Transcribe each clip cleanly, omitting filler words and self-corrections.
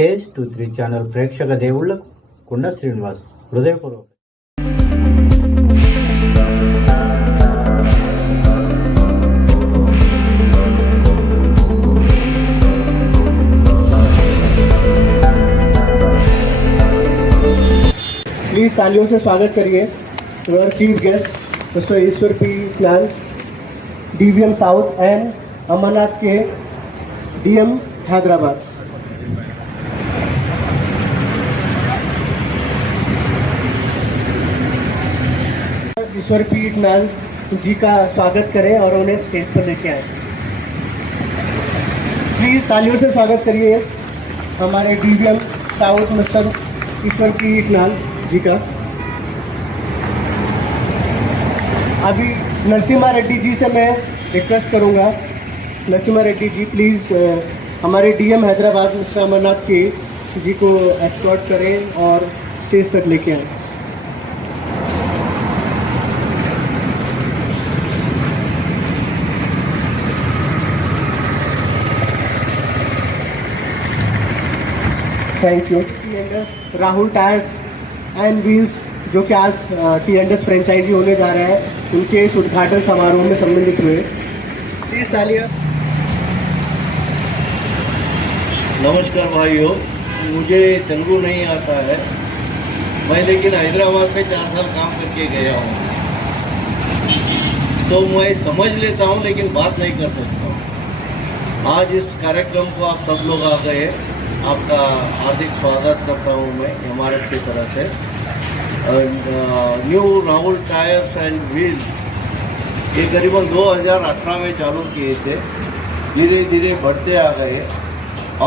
KS23 channel ప్రేక్షక దేవుళ్లకు కొండ శ్రీనివాస్ హృదయపూర్వక प्लीज तालियों से स्वागत करिए your chief guest mister Ishwar P प्लान DVM साउथ एंड अमरनाथ के DM हैदराबाद। ईश्वर पी प्लान जी का स्वागत करें और उन्हें स्टेज पर लेके आए। प्लीज तालियों से स्वागत करिए हमारे DVM south mister Ishwar P प्लान जी का। अभी नरसिम्हा रेड्डी जी से मैं रिक्वेस्ट करूंगा, नरसिम्हा रेड्डी जी प्लीज़ हमारे DM हैदराबाद मिस्टर अमरनाथ के जी को एस्कॉर्ट करें और स्टेज तक लेके आए। Thank you. Rahul tyres and wheels जो कि आज T&S फ्रेंचाइजी होने जा रहा है, उनके इस उद्घाटन समारोह में सम्मिलित हुए। प्लीज तालियां। नमस्कार भाइयों, मुझे तेलुगु नहीं आता है मैं, लेकिन हैदराबाद में 4 साल काम करके गया हूँ, तो मैं समझ लेता हूँ लेकिन बात नहीं कर सकता हूँ। आज इस कार्यक्रम को आप सब लोग आ गए, आपका हार्दिक स्वागत करता हूँ मैं MRF की तरफ से। New Rahul tyres and wheels ये करीबन 2018 में चालू किए थे, धीरे धीरे बढ़ते आ गए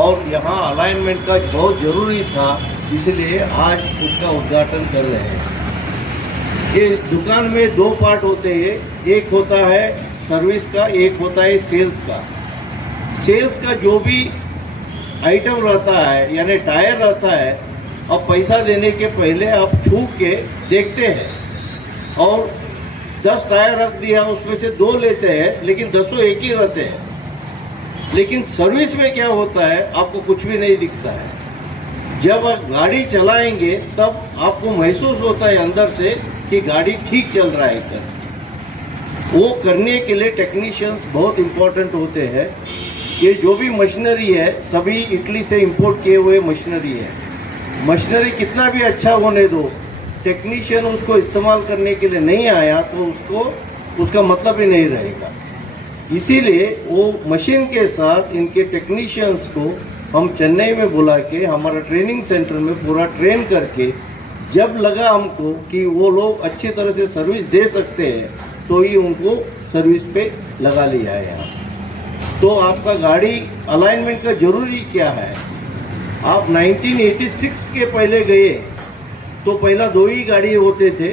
और यहाँ अलाइनमेंट का बहुत ज़रूरी था, इसलिए आज उसका उद्घाटन कर रहे हैं। ये दुकान में 2 पार्ट होते हैं, एक होता है सर्विस का, एक होता है सेल्स का। सेल्स का जो भी आइटम रहता है यानी टायर रहता है, अब पैसा देने के पहले आप छू के देखते हैं और 10 टायर रख दिया, उसमें से 2 लेते हैं, लेकिन 10 एक ही रहते हैं। लेकिन सर्विस में क्या होता है, आपको कुछ भी नहीं दिखता है। जब आप गाड़ी चलाएंगे तब आपको महसूस होता है अंदर से कि गाड़ी ठीक चल रहा है कर। वो करने के लिए टेक्नीशियंस बहुत इंपॉर्टेंट होते हैं। ये जो भी मशीनरी है सभी इटली से इंपोर्ट किए हुए मशीनरी है। मशीनरी कितना भी अच्छा होने दो, टेक्नीशियन उसको इस्तेमाल करने के लिए नहीं आया तो उसका मतलब ही नहीं रहेगा। इसीलिए वो मशीन के साथ इनके टेक्नीशियंस को हम चेन्नई में बुला के हमारा ट्रेनिंग सेंटर में पूरा ट्रेन करके, जब लगा हमको कि वो लोग अच्छी तरह से सर्विस दे सकते हैं तो ही उनको सर्विस पे लगा लिया है यहाँ। तो आपका गाड़ी अलाइनमेंट का जरूरी क्या है, आप 1986 के पहले गए तो पहला 2 ही गाड़ी होते थे,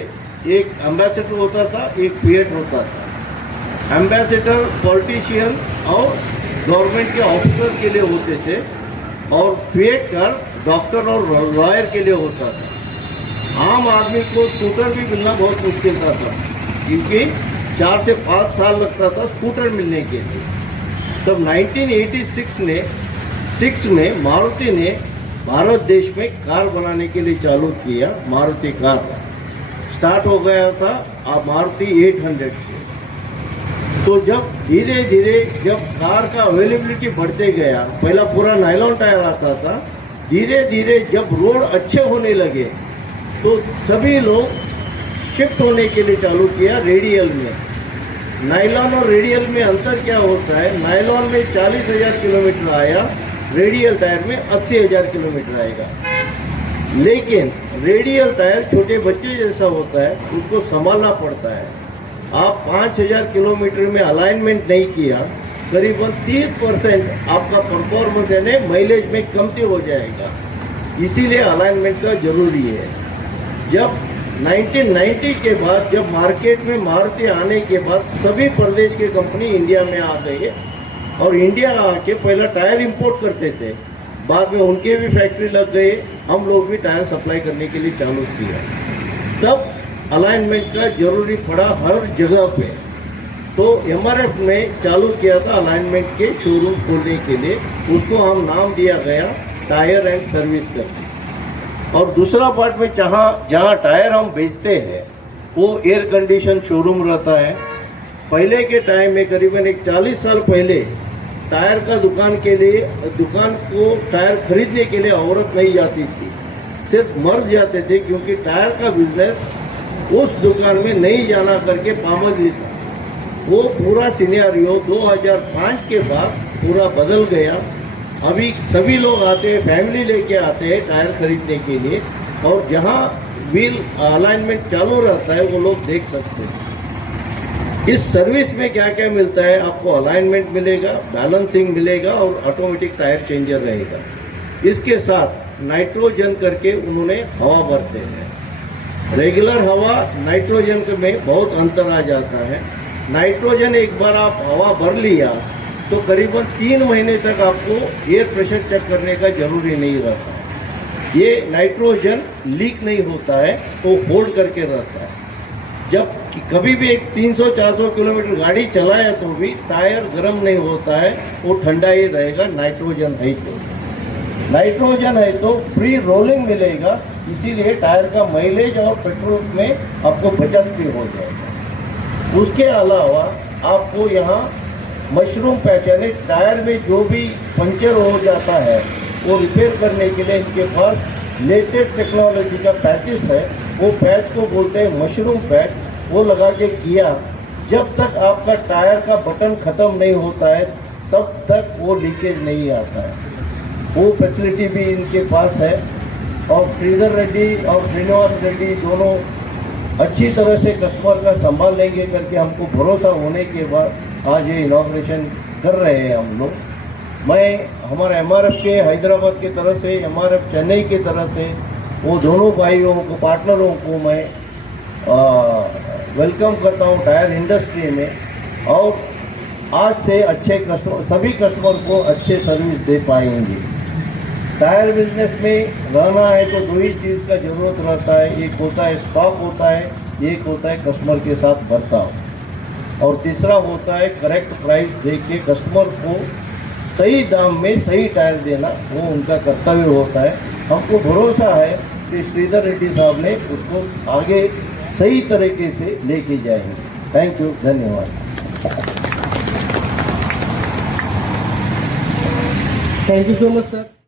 एक एम्बेसडर होता था, एक फिएट होता था। एम्बेसडर पॉलिटिशियन और गवर्नमेंट के ऑफिसर के लिए होते थे और फिएट कार डॉक्टर और लॉयर के लिए होता था। आम आदमी को स्कूटर भी मिलना बहुत मुश्किल था क्योंकि 4 से 5 साल लगता था स्कूटर मिलने के लिए। तब 1986 में मारुति ने भारत देश में कार बनाने के लिए चालू किया। मारुति कार स्टार्ट हो गया था मारुति 800 से। तो जब धीरे धीरे जब कार का अवेलेबिलिटी बढ़ते गया, पहला पूरा नायलॉन टायर आता था, धीरे धीरे जब रोड अच्छे होने लगे तो सभी लोग शिफ्ट होने के लिए चालू किया रेडियल में। नायलॉन और रेडियल में अंतर क्या होता है, नायलॉन में 40,000 किलोमीटर आया, रेडियल टायर में 80,000 किलोमीटर आएगा। लेकिन रेडियल टायर छोटे बच्चे जैसा होता है, उसको संभालना पड़ता है। आप 5,000 किलोमीटर में अलाइनमेंट नहीं किया, करीबन 30% आपका परफॉर्मेंस यानी माइलेज में कमती हो जाएगा। इसीलिए अलाइनमेंट का जरूरी है। जब 1990 के बाद जब मार्केट में मारुति आने के बाद सभी प्रदेश के कंपनी इंडिया में आ गए और इंडिया आके पहला टायर इंपोर्ट करते थे, बाद में उनके भी फैक्ट्री लग गए, हम लोग भी टायर सप्लाई करने के लिए चालू किया। तब अलाइनमेंट का जरूरी पड़ा हर जगह पे, तो MRF ने चालू किया था अलाइनमेंट के शोरूम खोलने के लिए। उसको हम नाम दिया गया टायर एंड सर्विस करते हैं। और दूसरा पार्ट में जहाँ टायर हम बेचते हैं वो एयर कंडीशन शोरूम रहता है। पहले के टाइम में करीबन 40 साल पहले टायर का दुकान को टायर खरीदने के लिए औरत नहीं जाती थी, सिर्फ मर्द जाते थे, क्योंकि टायर का बिजनेस उस दुकान में नहीं जाना करके पाबंदी था। वो पूरा सिनेरियो 2005 के बाद पूरा बदल गया। अभी सभी लोग आते हैं, फैमिली लेके आते हैं टायर खरीदने के लिए, और जहाँ व्हील अलाइनमेंट चालू रहता है वो लोग देख सकते हैं। इस सर्विस में क्या क्या मिलता है, आपको अलाइनमेंट मिलेगा, बैलेंसिंग मिलेगा और ऑटोमेटिक टायर चेंजर रहेगा। इसके साथ नाइट्रोजन करके उन्होंने हवा भरते हैं। रेगुलर हवा नाइट्रोजन में बहुत अंतर आ जाता है। नाइट्रोजन एक बार आप हवा भर लिया तो करीबन 3 महीने तक आपको एयर प्रेशर चेक करने का जरूरी नहीं रहता। ये नाइट्रोजन लीक नहीं होता है, वो होल्ड करके रहता है। जब कभी भी एक 300-400 किलोमीटर गाड़ी चलाए तो भी टायर गर्म नहीं होता है, वो ठंडा ही रहेगा। नाइट्रोजन है तो फ्री रोलिंग मिलेगा, इसीलिए टायर का माइलेज और पेट्रोल में आपको बचत भी हो जाएगा। उसके अलावा आपको यहाँ मशरूम पैच, यानी टायर में जो भी पंचर हो जाता है वो रिपेयर करने के लिए इनके पास लेटेस्ट टेक्नोलॉजी का पैचेस है। वो पैच को बोलते हैं मशरूम पैच। वो लगा के किया, जब तक आपका टायर का बटन ख़त्म नहीं होता है तब तक वो लीकेज नहीं आता है। वो फैसिलिटी भी इनके पास है। और श्रीधर रेड्डी और श्रीनिवास रेड्डी दोनों अच्छी तरह से कस्टमर का संभाल लेंगे करके हमको भरोसा होने के बाद आज ये इनॉग्रेशन कर रहे हैं हम लोग। मैं हमारे एमआरएफ के हैदराबाद की तरफ से, एमआरएफ चेन्नई की तरफ से, वो दोनों भाइयों को, पार्टनरों को मैं वेलकम करता हूँ टायर इंडस्ट्री में। और आज से अच्छे कस्टमर, सभी कस्टमर को अच्छे सर्विस दे पाएंगे। टायर बिजनेस में रहना है तो 2 ही चीज़ का ज़रूरत रहता है। एक होता है स्टॉक होता है, एक होता है कस्टमर के साथ बर्ताव, और तीसरा होता है करेक्ट प्राइस दे के कस्टमर को सही दाम में सही टायर देना, वो उनका कर्तव्य होता है। हमको भरोसा है कि श्रीधर रेड्डी साहब ने उसको आगे सही तरीके से लेके जाएंगे। थैंक यू, धन्यवाद। Thank you so much sir.